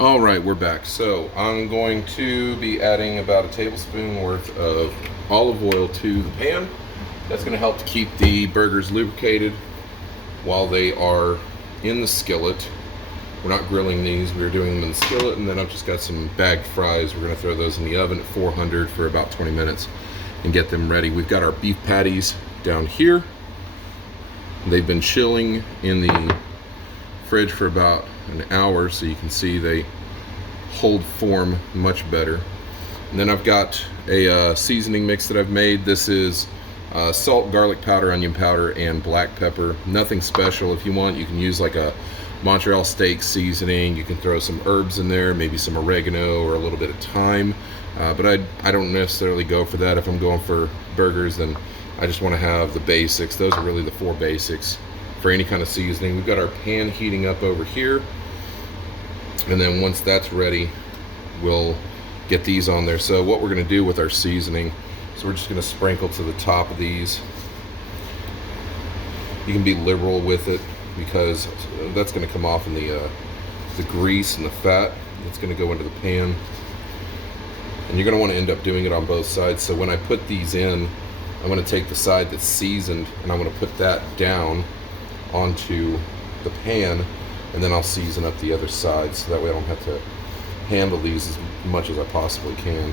All right, we're back. So I'm going to be adding about a tablespoon worth of olive oil to the pan. That's going to help to keep the burgers lubricated while they are in the skillet. We're not grilling these, we're doing them in the skillet, and then I've just got some bagged fries. We're going to throw those in the oven at 400 for about 20 minutes and get them ready. We've got our beef patties down here. They've been chilling in the fridge for about an hour, so you can see they hold form much better. And then I've got a seasoning mix that I've made. This is salt, garlic powder, onion powder, and black pepper. Nothing special. If you want, you can use like a Montreal steak seasoning. You can throw some herbs in there, maybe some oregano or a little bit of thyme. But I don't necessarily go for that. If I'm going for burgers, then I just want to have the basics. Those are really the four basics for any kind of seasoning. We've got our pan heating up over here. And then once that's ready, we'll get these on there. So what we're going to do with our seasoning, so we're just going to sprinkle to the top of these. You can be liberal with it because that's going to come off in the grease and the fat that's going to go into the pan. And you're going to want to end up doing it on both sides. So when I put these in, I'm going to take the side that's seasoned and I'm going to put that down onto the pan, and then I'll season up the other side so that way I don't have to handle these as much as I possibly can.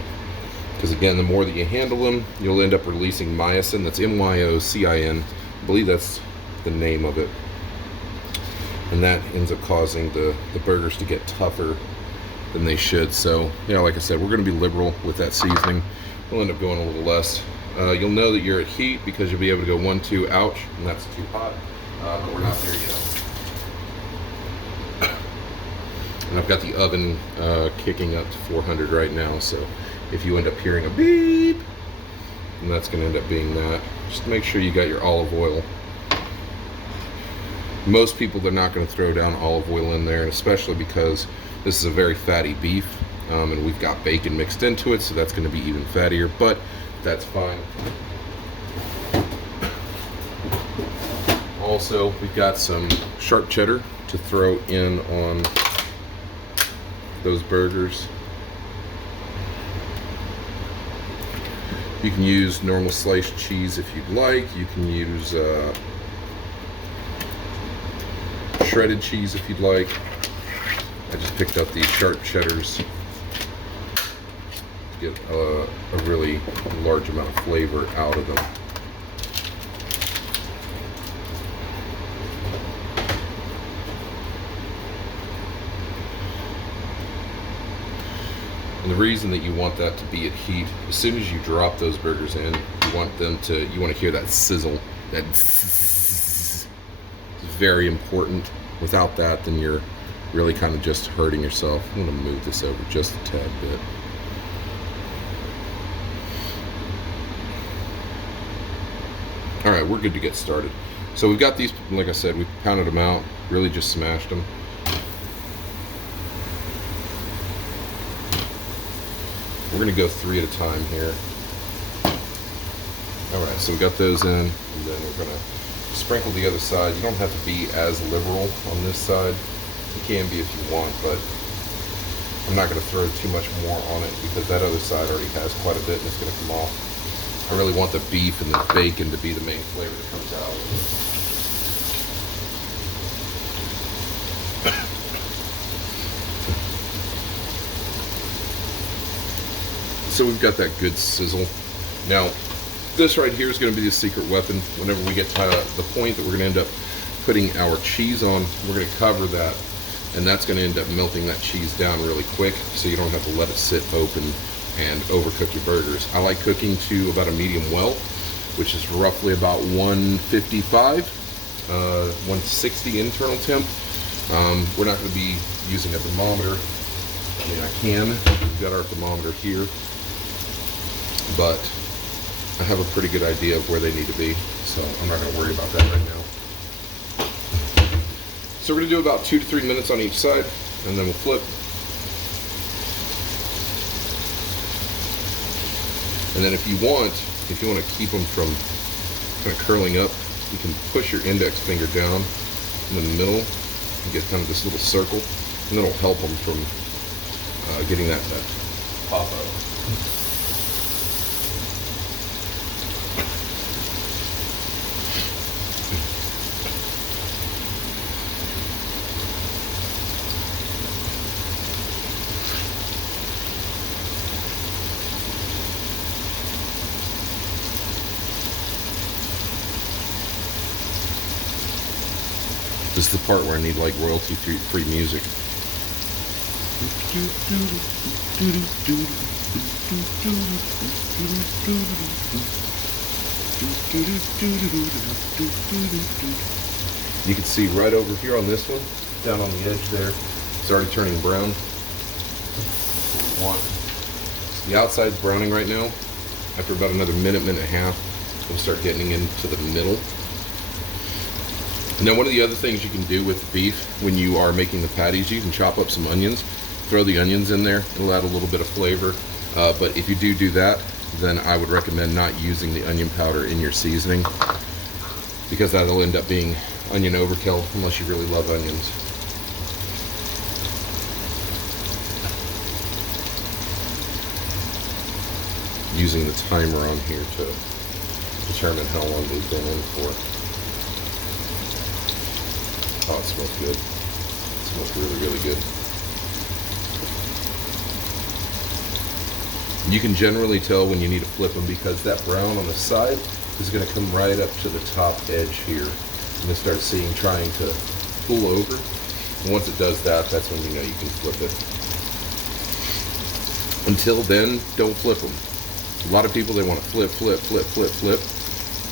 Because again, the more that you handle them, you'll end up releasing myosin. That's myocin. I believe that's the name of it. And that ends up causing the burgers to get tougher than they should. So, like I said, we're going to be liberal with that seasoning. We'll end up going a little less. You'll know that you're at heat because you'll be able to go 1, 2, ouch, and that's too hot. But we're not there yet. And I've got the oven kicking up to 400 right now, so if you end up hearing a beep, and that's going to end up being that. Just make sure you got your olive oil. Most people, they're not going to throw down olive oil in there, and especially because this is a very fatty beef, and we've got bacon mixed into it, so that's going to be even fattier, but that's fine. Also, we've got some sharp cheddar to throw in on those burgers. You can use normal sliced cheese if you'd like. You can use shredded cheese if you'd like. I just picked up these sharp cheddars to get a really large amount of flavor out of them. And the reason that you want that to be at heat, as soon as you drop those burgers in, you want to hear that sizzle. That is very important. Without that, then you're really kind of just hurting yourself. I'm going to move this over just a tad bit. All right, we're good to get started. So we've got these, like I said, we pounded them out, really just smashed them. We're going to go 3 at a time here. All right, so we got those in, and then we're going to sprinkle the other side. You don't have to be as liberal on this side. You can be if you want, but I'm not going to throw too much more on it because that other side already has quite a bit and it's going to come off. I really want the beef and the bacon to be the main flavor that comes out. So we've got that good sizzle. Now, this right here is going to be the secret weapon. Whenever we get to the point that we're going to end up putting our cheese on, we're going to cover that, and that's going to end up melting that cheese down really quick, so you don't have to let it sit open and overcook your burgers. I like cooking to about a medium well, which is roughly about 155, 160 internal temp. We're not going to be using a thermometer. I mean, I can. We've got our thermometer here, but I have a pretty good idea of where they need to be, so I'm not going to worry about that right now. So we're going to do about 2 to 3 minutes on each side, and then we'll flip. And then if you want to keep them from kind of curling up, you can push your index finger down in the middle and get kind of this little circle, and that'll help them from getting that pop out. This is the part where I need like royalty-free music. You can see right over here on this one, down on the edge there, it's already turning brown. The outside's browning right now. After about another minute and a half, we'll start getting into the middle. Now, one of the other things you can do with beef when you are making the patties, you can chop up some onions, throw the onions in there. It'll add a little bit of flavor. But if you do that, then I would recommend not using the onion powder in your seasoning, because that'll end up being onion overkill unless you really love onions. Using the timer on here to determine how long they've been in for. Oh, it smells good. It smells really, really good. You can generally tell when you need to flip them because that brown on the side is going to come right up to the top edge here. You're going to start seeing trying to pull over. And once it does that, that's when you know you can flip it. Until then, don't flip them. A lot of people, they want to flip.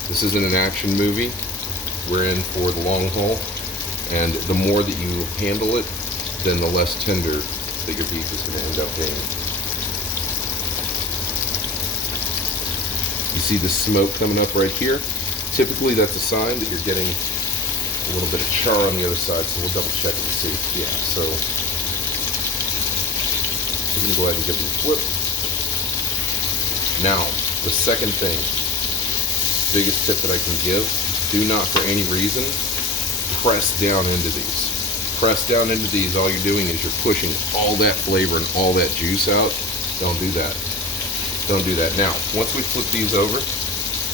This isn't an action movie. We're in for the long haul. And the more that you handle it, then the less tender that your beef is going to end up being. You see the smoke coming up right here? Typically that's a sign that you're getting a little bit of char on the other side, so we'll double check and see. Yeah, so we're going to go ahead and give them a flip. Now, the second thing, biggest tip that I can give, do not for any reason press down into these. Press down into these, all you're doing is you're pushing all that flavor and all that juice out. Don't do that. Don't do that. Now, once we flip these over,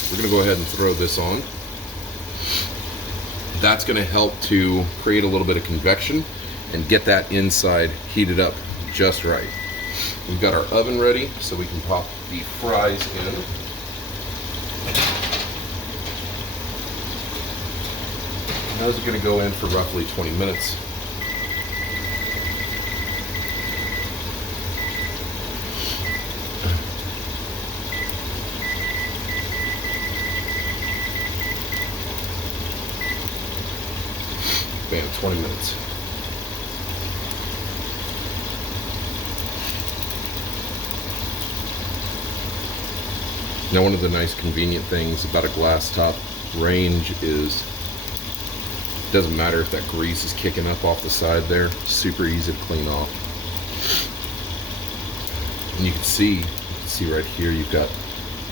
we're going to go ahead and throw this on. That's going to help to create a little bit of convection and get that inside heated up just right. We've got our oven ready, so we can pop the fries in. Those are going to go in for roughly 20 minutes. Bam, 20 minutes. Now, one of the nice convenient things about a glass top range is it doesn't matter if that grease is kicking up off the side there, super easy to clean off. And you can see right here, you've got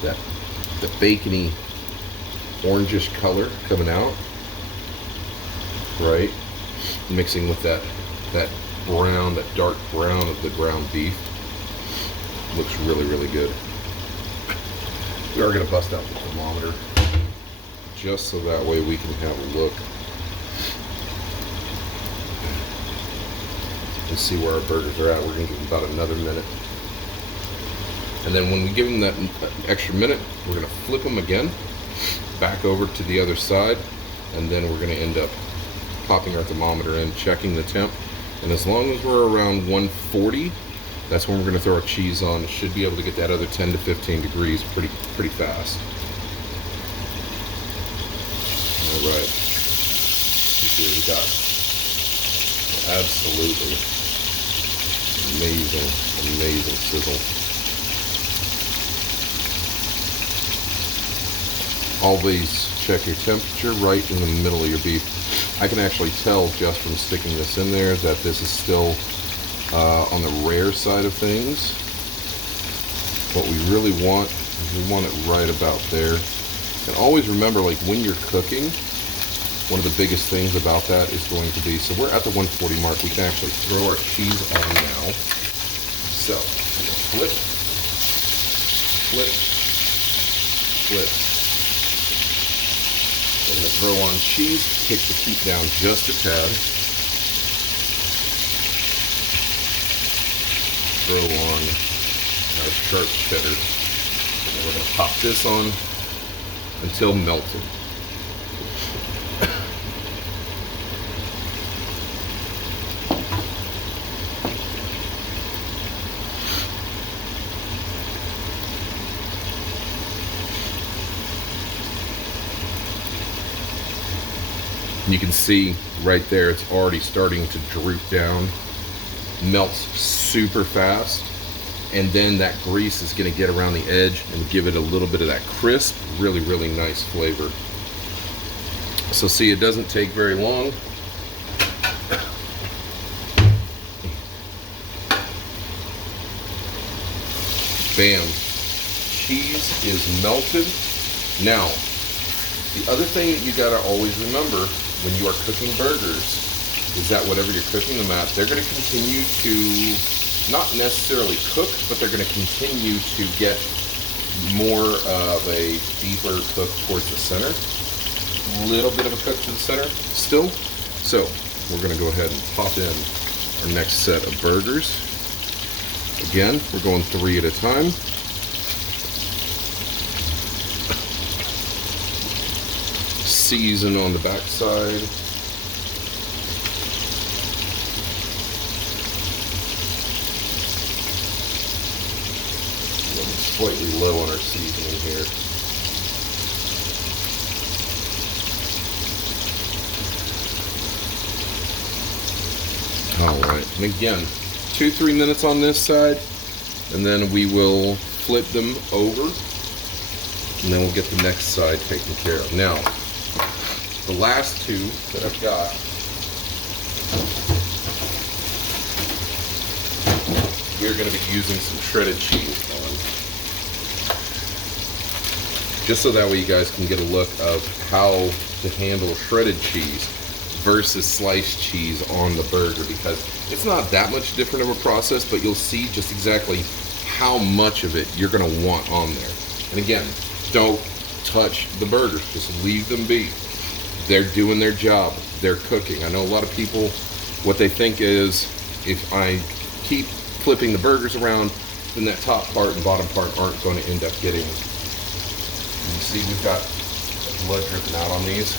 the bacony orangish color coming out, right? Mixing with that brown, that dark brown of the ground beef. Looks really, really good. We are going to bust out the thermometer just so that way we can have a look and see where our burgers are at. We're going to give them about another minute. And then when we give them that extra minute, we're going to flip them again, back over to the other side, and then we're going to end up popping our thermometer in, checking the temp. And as long as we're around 140, that's when we're going to throw our cheese on. Should be able to get that other 10 to 15 degrees pretty fast. All right. Let's see what we got. Absolutely amazing sizzle. Always check your temperature right in the middle of your beef. I can actually tell just from sticking this in there that this is still on the rare side of things. What we really want is we want it right about there. And always remember, like when you're cooking, one of the biggest things about that is going to be, so we're at the 140 mark. We can actually throw our cheese on now. So, flip, flip, flip. I'm going to throw on cheese, kick the heat down just a tad. Throw on our sharp cheddar. And we're going to pop this on until melted. You can see right there, it's already starting to droop down, melts super fast, and then that grease is going to get around the edge and give it a little bit of that crisp, really, really nice flavor. So see, it doesn't take very long. Bam, cheese is melted. Now, the other thing that you got to always remember when you are cooking burgers is that whatever you're cooking them at, they're going to continue to not necessarily cook, but they're going to continue to get more of a deeper cook towards the center. A little bit of a cook to the center still. So we're going to go ahead and pop in our next set of burgers. Again, we're going 3 at a time. Season on the back side. Slightly low on our seasoning here. All right, and again, 2-3 minutes on this side, and then we will flip them over, and then we'll get the next side taken care of. Now, the last 2 that I've got, we're going to be using some shredded cheese on, just so that way you guys can get a look of how to handle shredded cheese versus sliced cheese on the burger, because it's not that much different of a process, but you'll see just exactly how much of it you're going to want on there. And again, don't touch the burgers, just leave them be. They're doing their job, they're cooking. I know a lot of people, what they think is, if I keep flipping the burgers around, then that top part and bottom part aren't going to end up getting. You see, we've got blood dripping out on these.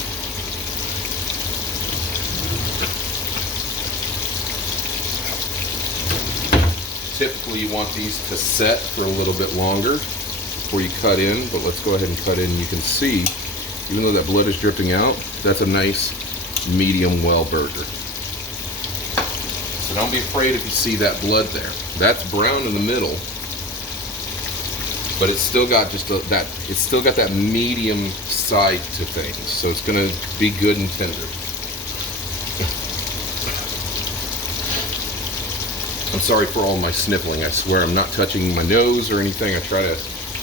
Typically, you want these to set for a little bit longer before you cut in, but let's go ahead and cut in. You can see, even though that blood is dripping out, that's a nice medium well burger. So don't be afraid if you see that blood there. That's brown in the middle, but it's still got just it's still got that medium side to things. So it's going to be good and tender. I'm sorry for all my sniffling. I swear I'm not touching my nose or anything. I try to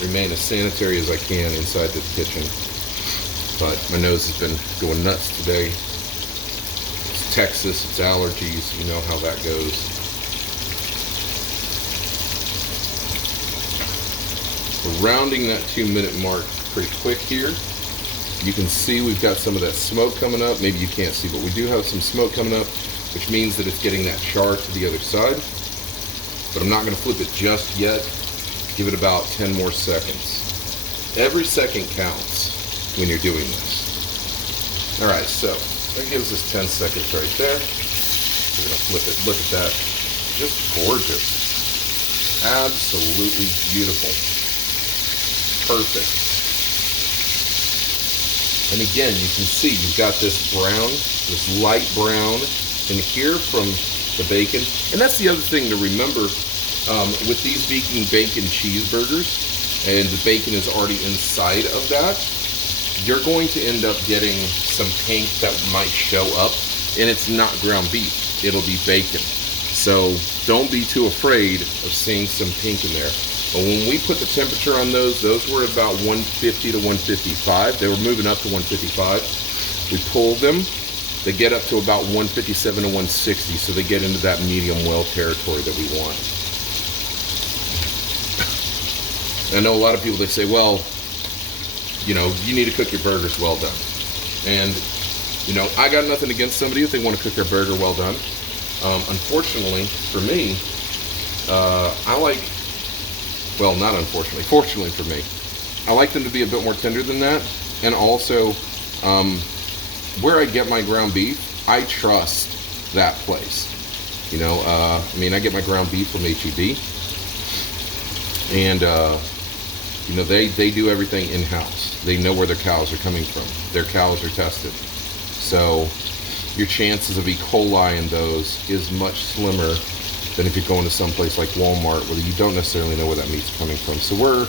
remain as sanitary as I can inside this kitchen. But my nose has been going nuts today. It's Texas, it's allergies, you know how that goes. We're rounding that 2-minute mark pretty quick here. You can see we've got some of that smoke coming up. Maybe you can't see, but we do have some smoke coming up, which means that it's getting that char to the other side. But I'm not going to flip it just yet. Give it about 10 more seconds. Every second counts when you're doing this. All right, so that gives us 10 seconds right there. We're going to flip it. Look at that. Just gorgeous. Absolutely beautiful. Perfect. And again, you can see you've got this brown, this light brown in here from the bacon. And that's the other thing to remember with these bacon cheeseburgers, and the bacon is already inside of that, you're going to end up getting some pink that might show up, and it's not ground beef, it'll be bacon. So don't be too afraid of seeing some pink in there. But when we put the temperature on those were about 150 to 155. They were moving up to 155. We pulled them. They get up to about 157 to 160, so they get into that medium well territory that we want. I know a lot of people, they say, well, you know, you need to cook your burgers well done. And, you know, I got nothing against somebody if they want to cook their burger well done. Unfortunately for me, I like, well, not unfortunately, fortunately for me, I like them to be a bit more tender than that. And also, where I get my ground beef, I trust that place. You know, I mean, I get my ground beef from HEB, and you know, they do everything in-house. They know where their cows are coming from. Their cows are tested. So your chances of E. coli in those is much slimmer than if you're going to someplace like Walmart where you don't necessarily know where that meat's coming from. So we're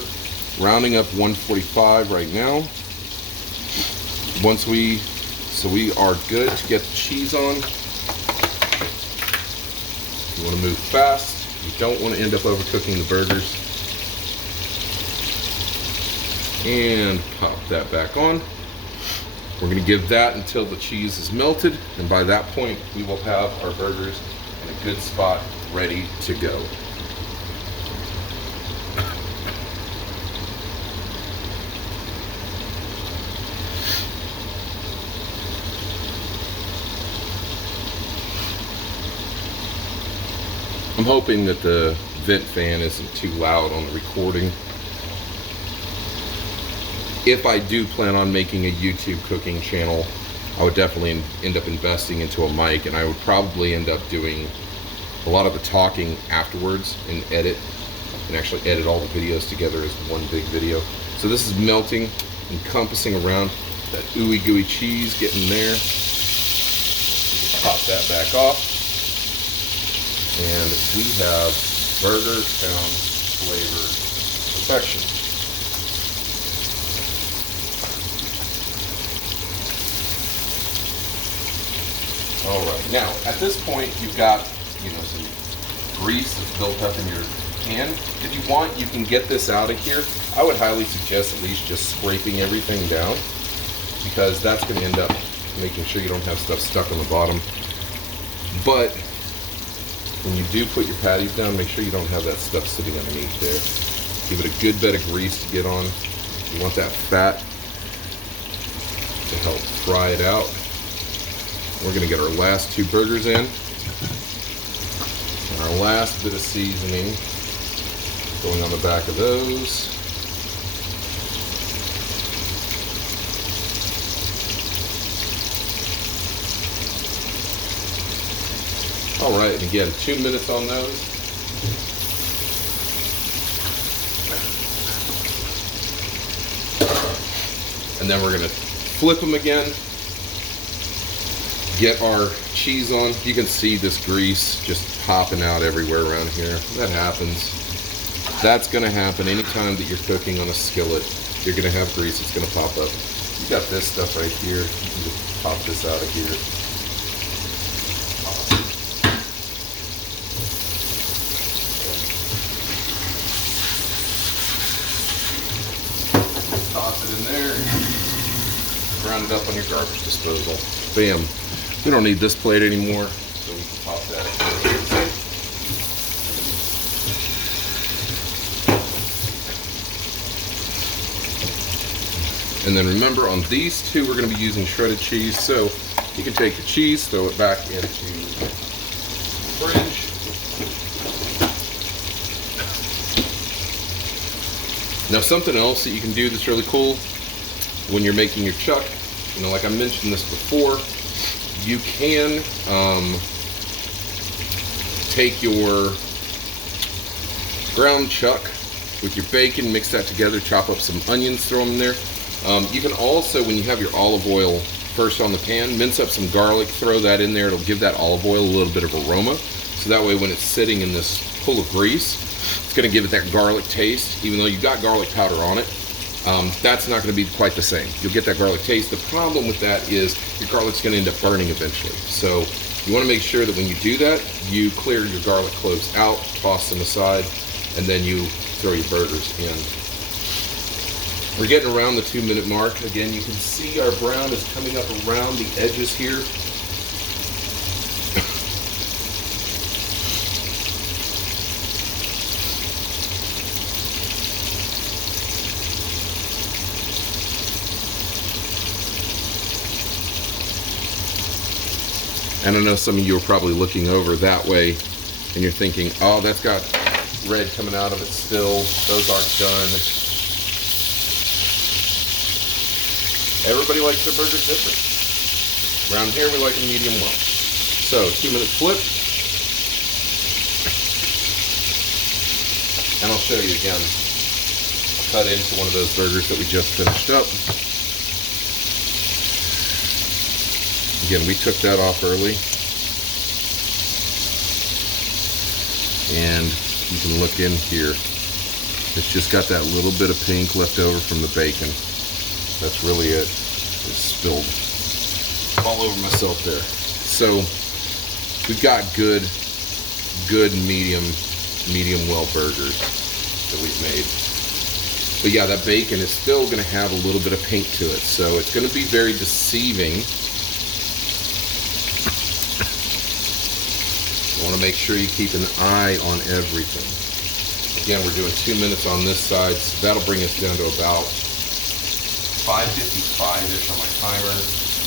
rounding up 145 right now. So we are good to get the cheese on. You want to move fast. You don't want to end up overcooking the burgers. And pop that back on. We're going to give that until the cheese is melted, and by that point we will have our burgers in a good spot ready to go. I'm hoping that the vent fan isn't too loud on the recording. If I do plan on making a YouTube cooking channel, I would definitely end up investing into a mic, and I would probably end up doing a lot of the talking afterwards and actually edit all the videos together as one big video. So this is melting, encompassing around that ooey gooey cheese, getting there. Pop that back off. And we have burger pound flavor perfection. All right, now at this point you've got, you know, some grease that's built up in your pan. If you want, you can get this out of here. I would highly suggest at least just scraping everything down, because that's going to end up making sure you don't have stuff stuck on the bottom. But when you do put your patties down, make sure you don't have that stuff sitting underneath there. Give it a good bit of grease to get on. You want that fat to help fry it out. We're going to get our last two burgers in. And our last bit of seasoning going on the back of those. All right, and again, 2 minutes on those. And then we're going to flip them again. Get our cheese on. You can see this grease just popping out everywhere around here. That happens. That's going to happen anytime that you're cooking on a skillet. You're going to have grease that's going to pop up. You got this stuff right here. You can just pop this out of here. Toss it in there. Ground it up on your garbage disposal. Bam. We don't need this plate anymore, so we can pop that in. And then remember, on these two, we're going to be using shredded cheese. So you can take your cheese, throw it back into the fridge. Now, something else that you can do that's really cool when you're making your chuck, you know, like I mentioned this before, you can take your ground chuck with your bacon, mix that together, chop up some onions, throw them in there. You can also, when you have your olive oil first on the pan, mince up some garlic, throw that in there. It'll give that olive oil a little bit of aroma. So that way when it's sitting in this pool of grease, it's going to give it that garlic taste. Even though you've got garlic powder on it, that's not going to be quite the same. You'll get that garlic taste. The problem with that is your garlic's going to end up burning eventually. So you want to make sure that when you do that, you clear your garlic cloves out, toss them aside, and then you throw your burgers in. We're getting around the 2 minute mark. Again, you can see our brown is coming up around the edges here. And I know some of you are probably looking over that way and you're thinking, oh, that's got red coming out of it still. Those aren't done. Everybody likes their burgers different. Around here, we like them medium well. So, 2-minute flip. And I'll show you again. I'll cut into one of those burgers that we just finished up. Again, we took that off early. And you can look in here. It's just got that little bit of pink left over from the bacon. That's really it. It's spilled all over myself there. So we've got good medium well burgers that we've made. But yeah, that bacon is still going to have a little bit of pink to it, so it's going to be very deceiving. You want to make sure you keep an eye on everything. Again, we're doing 2 minutes on this side, so that'll bring us down to about 5:55-ish on my timer.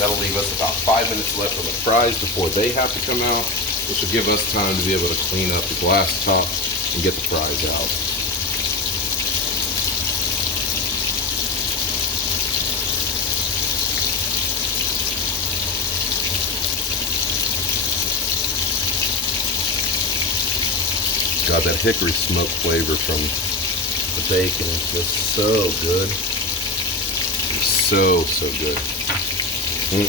That'll leave us about 5 minutes left on the fries before they have to come out, which will give us time to be able to clean up the glass top and get the fries out. God, that hickory smoke flavor from the bacon is just so good. So good. All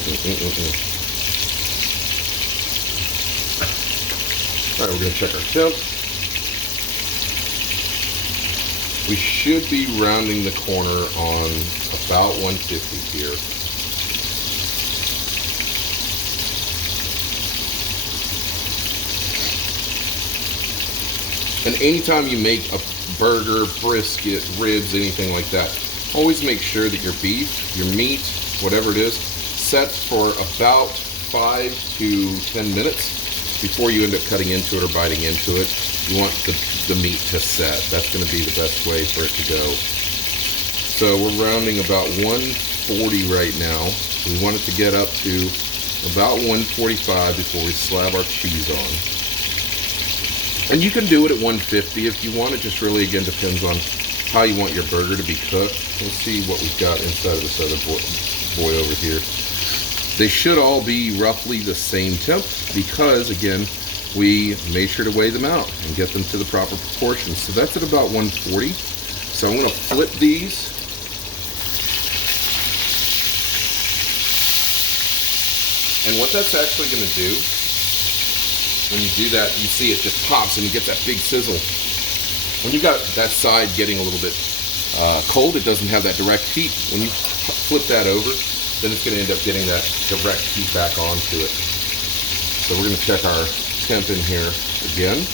right, we're going to check our temp. We should be rounding the corner on about 150 here. And anytime you make a burger, brisket, ribs, anything like that, always make sure that your beef, your meat, whatever it is, sets for about 5 to 10 minutes before you end up cutting into it or biting into it. You want the meat to set. That's going to be the best way for it to go. So we're rounding about 140 right now. We want it to get up to about 145 before we slab our cheese on. And you can do it at 150 if you want. It just really, again, depends on how you want your burger to be cooked. Let's see what we've got inside of this other boy over here. They should all be roughly the same temp because, again, we made sure to weigh them out and get them to the proper proportions. So that's at about 140. So I'm going to flip these. And what that's actually going to do, when you do that, you see it just pops and you get that big sizzle. When you got that side getting a little bit cold, it doesn't have that direct heat. When you flip that over, then it's going to end up getting that direct heat back onto it. So we're going to check our temp in here again.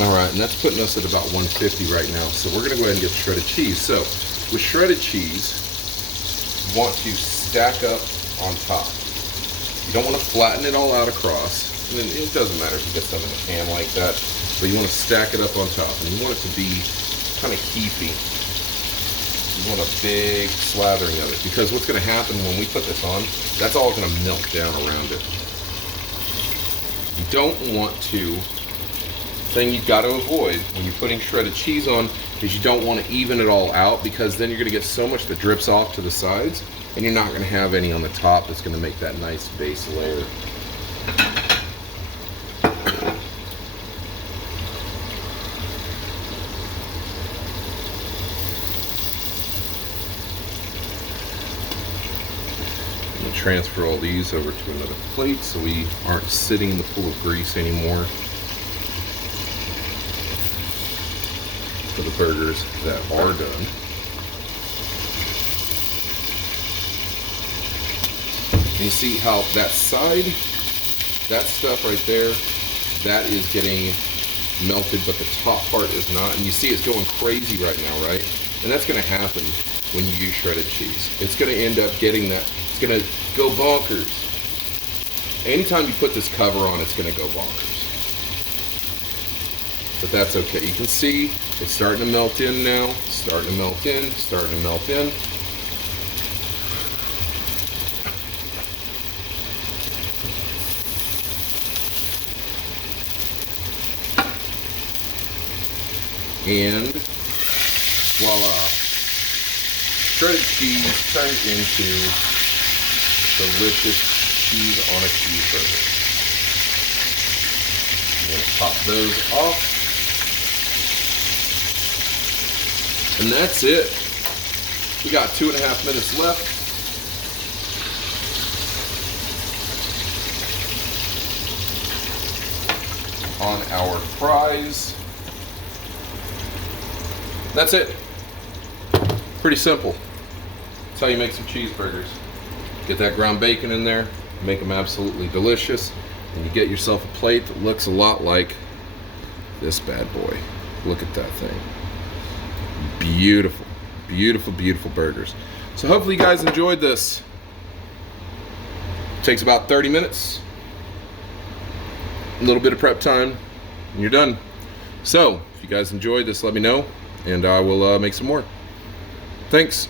All right, and that's putting us at about 150 right now. So we're going to go ahead and get shredded cheese. So with shredded cheese, you want to stack up on top. You don't want to flatten it all out across. And it doesn't matter if you get some in a pan like that, but you want to stack it up on top. And you want it to be kind of heapy. You want a big slathering of it, because what's going to happen when we put this on, that's all going to melt down around it. You don't want to, thing you've got to avoid when you're putting shredded cheese on is you don't want to even it all out, because then you're going to get so much that drips off to the sides and you're not going to have any on the top that's going to make that nice base layer. Transfer all these over to another plate so we aren't sitting in the pool of grease anymore for the burgers that are done. And you see how that side, that stuff right there, that is getting melted, but the top part is not. And you see it's going crazy right now, right? And that's going to happen when you use shredded cheese. It's going to end up getting that. It's going to go bonkers. Anytime you put this cover on, it's going to go bonkers. but that's okay. You can see it's starting to melt in now. Starting to melt in, starting to melt in. And voila, shredded cheese turned into delicious cheese on a cheeseburger. I'm gonna pop those off. And that's it. We got 2.5 minutes left. On our fries. That's it. Pretty simple. That's how you make some cheeseburgers. Get that ground bacon in there, make them absolutely delicious, and you get yourself a plate that looks a lot like this bad boy. Look at that thing. Beautiful, beautiful, beautiful burgers. So hopefully you guys enjoyed this. Takes about 30 minutes. A little bit of prep time, and you're done. So, if you guys enjoyed this, let me know, and I will make some more. Thanks.